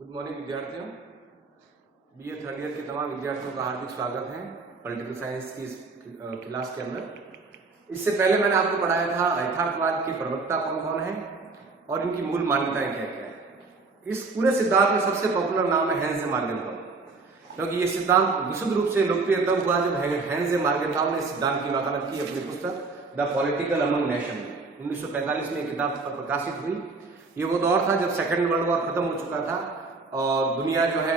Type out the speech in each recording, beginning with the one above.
Good morning विद्यार्थियों। BA third year के तमाम विद्यार्थियों का हार्दिक स्वागत है पॉलिटिकल साइंस की इस क्लास के अंदर। इससे पहले मैंने आपको पढ़ाया था यथार्थवाद के प्रवक्ता कौन कौन है और इनकी मूल मान्यताएं क्या क्या है। इस पूरे सिद्धांत में सबसे पॉपुलर नाम है हेंज मार्गेनहाउ, क्योंकि ये सिद्धांत विशुद्ध रूप से लोकप्रिय तब हुआ जब हेंज मार्गेनहाउ ने इस सिद्धांत की वकालत की अपनी पुस्तक द पॉलिटिकल अमंग नेशन में। 1945 में किताब प्रकाशित हुई। ये वो दौर था जब सेकेंड वर्ल्ड वॉर खत्म हो चुका था और दुनिया जो है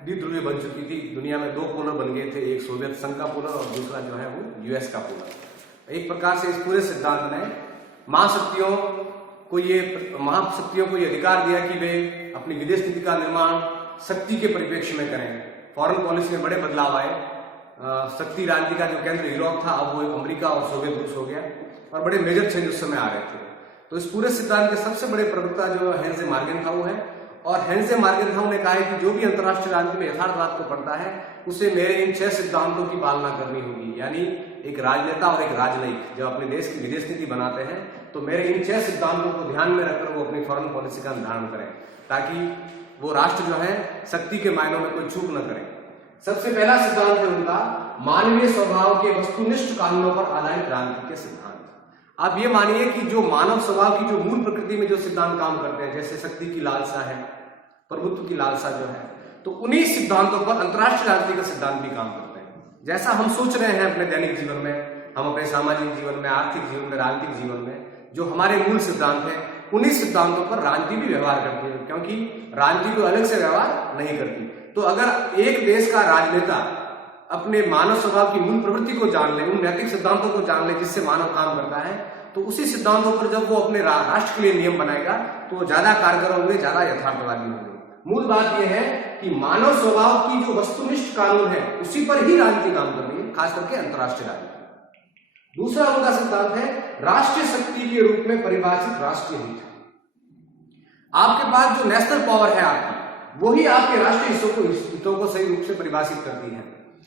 द्विध्रुवीय बन चुकी थी। दुनिया में दो पोलर बन गए थे, एक सोवियत संघ का पोलर और दूसरा जो है वो यूएस का पोलर। एक प्रकार से इस पूरे सिद्धांत ने महाशक्तियों को ये अधिकार दिया कि वे अपनी विदेश नीति का निर्माण शक्ति के परिप्रेक्ष्य में करें। फॉरेन पॉलिसी में बड़े बदलाव आए। शक्ति राजनीति का जो केंद्र यूरोप था अब वो अमेरिका और सोवियत रूस हो गया और बड़े मेजर चेंज उस समय आ रहे थे। तो इस पूरे सिद्धांत के सबसे बड़े प्रवक्ता जो हेंज मार्गेनहाउ है, और हेंज मार्गेनहाउ ने कहा है कि जो भी अंतर्राष्ट्रीय राजनीति में यथार्थवाद को पढ़ता है उसे मेरे इन 6 सिद्धांतों की पालना करनी होगी। यानी एक राजनेता और एक राजनयिक जब अपने देश की विदेश नीति बनाते हैं तो मेरे इन 6 सिद्धांतों को ध्यान में रखकर वो अपनी फॉरेन पॉलिसी का निर्धारण करें, ताकि वो राष्ट्र जो है शक्ति के मायनों में कोई चूक न करे। सबसे पहला सिद्धांत है उनका मानवीय स्वभाव के वस्तुनिष्ठ कानूनों पर आधारित राजनीति के सिद्धांत। आप ये मानिए कि जो मानव स्वभाव की जो मूल प्रकृति में जो सिद्धांत काम करते हैं, जैसे शक्ति की लालसा है, प्रभुत्व की लालसा जो है, तो उन्हीं सिद्धांतों पर अंतर्राष्ट्रीय राजनीति का सिद्धांत भी काम करते हैं। जैसा हम सोच रहे हैं अपने दैनिक जीवन में, हम अपने सामाजिक जीवन में, आर्थिक जीवन में, राजनीतिक जीवन में जो हमारे मूल सिद्धांत है, उन्हीं सिद्धांतों पर राजनीति भी व्यवहार करती है, क्योंकि राजनीति को अलग से व्यवहार नहीं करती। तो अगर एक देश का राजनेता अपने मानव स्वभाव की मूल प्रवृत्ति को जान ले, उन नैतिक सिद्धांतों को जान ले जिससे मानव काम करता है, तो उसी सिद्धांतों पर जब वो अपने राष्ट्र के लिए नियम बनाएगा तो वो ज्यादा कारगर होंगे, ज्यादा यथार्थवादी होंगे। मूल बात यह है कि मानव स्वभाव की जो वस्तुनिष्ठ कानून है उसी पर ही राजनीति काम कर रही है, खास करके अंतर्राष्ट्रीय राजनीति। दूसरा उनका सिद्धांत है राष्ट्रीय शक्ति के रूप में परिभाषित राष्ट्रीय हित। आपके पास जो नेशनल पावर है आपकी, वही आपके राष्ट्रीय हितों को सही रूप से परिभाषित करती है।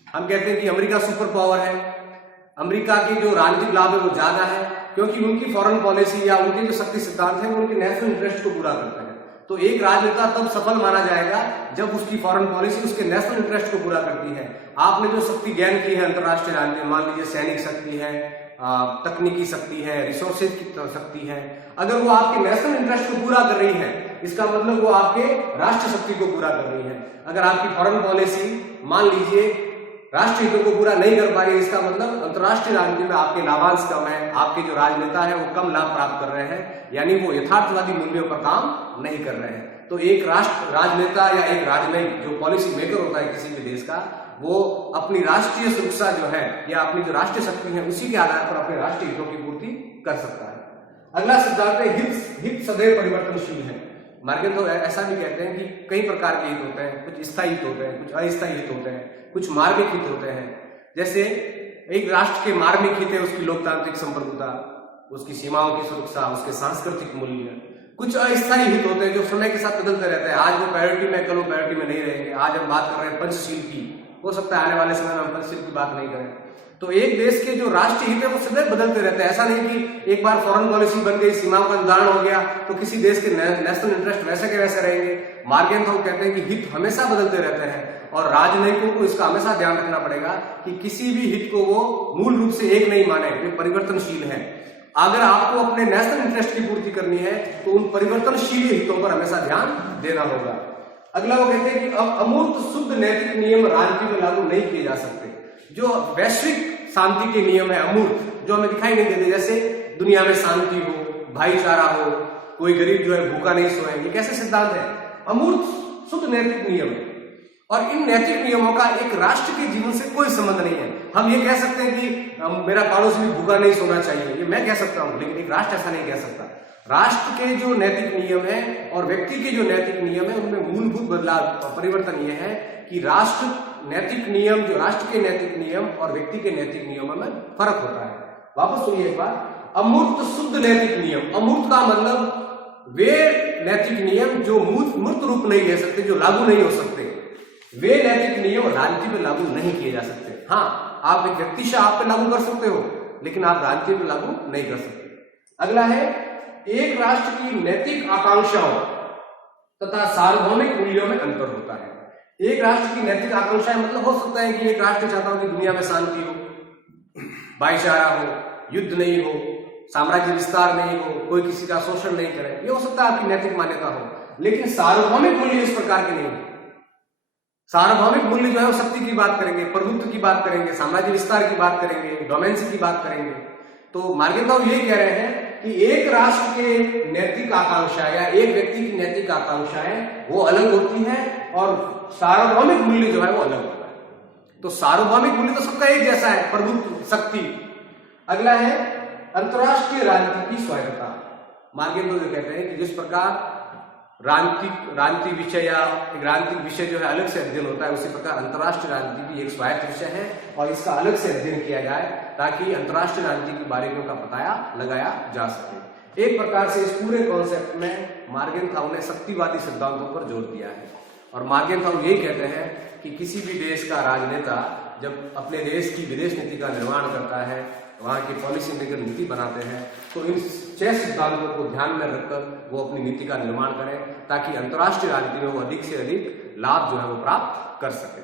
हम कहते हैं कि अमेरिका सुपर पावर है, अमेरिका के जो राजनीतिक लाभ है वो ज्यादा है, क्योंकि उनकी फॉरेन पॉलिसी या उनके जो शक्ति सिद्धांत है वो उनके नेशनल इंटरेस्ट को पूरा करते हैं। तो एक राजनेता तब सफल माना जाएगा जब उसकी फॉरेन पॉलिसी उसके नेशनल इंटरेस्ट को पूरा करती है। आपने जो शक्ति गेन की है अंतर्राष्ट्रीय राजनीति, मान लीजिए सैनिक शक्ति है, तकनीकी शक्ति है, रिसोर्सेज की शक्ति है, अगर वो आपके नेशनल इंटरेस्ट को पूरा कर रही है, इसका मतलब वो आपके राष्ट्रीय शक्ति को पूरा कर रही है। अगर आपकी फॉरेन पॉलिसी मान लीजिए राष्ट्रीय हितों को पूरा नहीं कर पा रही है, इसका मतलब अंतर्राष्ट्रीय राजनीति में आपके लाभांश कम है, आपके जो राजनेता है वो कम लाभ प्राप्त कर रहे हैं, यानी वो यथार्थवादी मूल्यों पर काम नहीं कर रहे हैं। तो एक राजनेता या एक राजनयिक जो पॉलिसी मेकर होता है किसी भी देश का, वो अपनी राष्ट्रीय सुरक्षा जो है या अपनी जो राष्ट्रीय शक्ति है उसी के आधार पर अपने राष्ट्रीय हितों की पूर्ति कर सकता है। अगला सिद्धांत है हित सदैव परिवर्तनशील है। मार्गेनहाउ ऐसा भी कहते हैं कि कई प्रकार के हित होते हैं, कुछ स्थायी हित होते हैं, कुछ अस्थायी हित होते हैं, कुछ मार्मिक हित होते हैं। जैसे एक राष्ट्र के मार्मिक हित है उसकी लोकतांत्रिक संप्रभुता, उसकी सीमाओं की सुरक्षा, उसके सांस्कृतिक मूल्य। कुछ अस्थायी हित होते हैं जो समय के साथ बदलते रहते हैं। आज वो प्रायोरिटी में, कल वो प्रायोरिटी में नहीं रहेंगे। आज हम बात कर रहे हैं पंचशील की, हो सकता है आने वाले समय में हम पंचशील की बात नहीं करें। तो एक देश के जो राष्ट्रीय हित है वो सदैव बदलते रहते हैं। ऐसा नहीं कि एक बार फॉरेन पॉलिसी बन गई, सीमाओं का निर्धारण हो गया तो किसी देश के नेशनल इंटरेस्ट वैसे के वैसे रहेंगे। मार्गेनहाउ कहते हैं कि हित हमेशा बदलते रहते हैं और राजनयिकों को इसका हमेशा ध्यान रखना पड़ेगा कि किसी भी हित को वो मूल रूप से एक नहीं माने, वे परिवर्तनशील है। अगर आपको अपने नेशनल इंटरेस्ट की पूर्ति करनी है तो उन परिवर्तनशील हितों पर हमेशा ध्यान देना होगा। अगला वो कहते हैं कि अब अमूर्त शुद्ध नैतिक नियम राजनीति में लागू नहीं किए जा सकते। जो वैश्विक शांति के नियम है अमूर्त, जो हमें दिखाई नहीं देते, जैसे दुनिया में शांति हो, भाईचारा हो, कोई गरीब जो है भूखा नहीं सोए, ये कैसे सिद्धांत है? अमूर्त शुद्ध नैतिक नियम है। और इन नैतिक नियमों का एक राष्ट्र के जीवन से कोई संबंध नहीं है। हम ये कह सकते हैं कि मेरा पड़ोसी भी भूखा नहीं सोना चाहिए, ये मैं कह सकता हूं, लेकिन एक राष्ट्र ऐसा नहीं कह सकता। राष्ट्र के जो नैतिक नियम है और व्यक्ति के जो नैतिक नियम है उनमें मूलभूत बदलाव, परिवर्तन यह है कि राष्ट्र नैतिक नियम, जो राष्ट्र के नैतिक नियम और व्यक्ति के नैतिक नियमों में फर्क होता है। वापस सुनिए एक बार, अमूर्त शुद्ध नैतिक नियम। अमूर्त का मतलब वे नैतिक नियम जो मूर्त रूप नहीं ले सकते, जो लागू नहीं हो सकते, वे नैतिक नियम राजनीति में लागू नहीं किए जा सकते। हाँ, आप एक व्यक्तिशः आप पे लागू कर सकते हो, लेकिन आप राजनीति में लागू नहीं कर सकते। अगला है एक राष्ट्र की नैतिक आकांक्षाओं तथा सार्वभौमिक मूल्यों में अंतर होता है। एक राष्ट्र की नैतिक आकांक्षाएं मतलब हो सकता है कि एक राष्ट्र चाहता हो कि दुनिया में शांति हो, भाईचारा हो, युद्ध नहीं हो, साम्राज्य विस्तार नहीं हो, कोई किसी का शोषण नहीं करे, ये हो सकता है आपकी नैतिक मान्यता हो। लेकिन सार्वभौमिक मूल्य इस प्रकार के नहीं। सार्वभौमिक मूल्य जो है वो शक्ति की बात करेंगे, प्रभुत्व की बात करेंगे, साम्राज्य विस्तार की बात करेंगे, डोमेंसी की बात करेंगे। तो मार्गेंटाउ ये कह रहे हैं कि एक राष्ट्र के नैतिक आकांक्षा या एक व्यक्ति की नैतिक आकांक्षाएं वो अलग होती हैं और सार्वभौमिक मूल्य जो है वो अलग होता है। तो सार्वभौमिक मूल्य तो सबका एक जैसा है, प्रभुत्व, शक्ति। अगला है अंतरराष्ट्रीय राजनीति की स्वायत्तता। मार्गेंटाउ ये कहते हैं कि जिस प्रकार राजनीतिक विषय या एक राजनीतिक विषय जो है अलग से अध्ययन होता है, उसी प्रकार अंतरराष्ट्रीय राजनीति भी एक स्वायत्त विषय है और इसका अलग से अध्ययन किया जाए ताकि अंतरराष्ट्रीय राजनीति की बारीकियों का पता लगाया जा सके। एक प्रकार से इस पूरे कॉन्सेप्ट में मार्गेंटाउ ने शक्तिवादी सिद्धांतों पर जोर दिया है और मार्गेंटाउ यही कहते हैं कि किसी भी देश का राजनेता जब अपने देश की विदेश नीति का निर्माण करता है, वहां की पॉलिसी मेकर नीति बनाते हैं, तो इन 6 सिद्धांतों को ध्यान में रखकर वो अपनी नीति का निर्माण करें ताकि अंतर्राष्ट्रीय राजनीति में वो अधिक से अधिक लाभ जो है वो प्राप्त कर सके।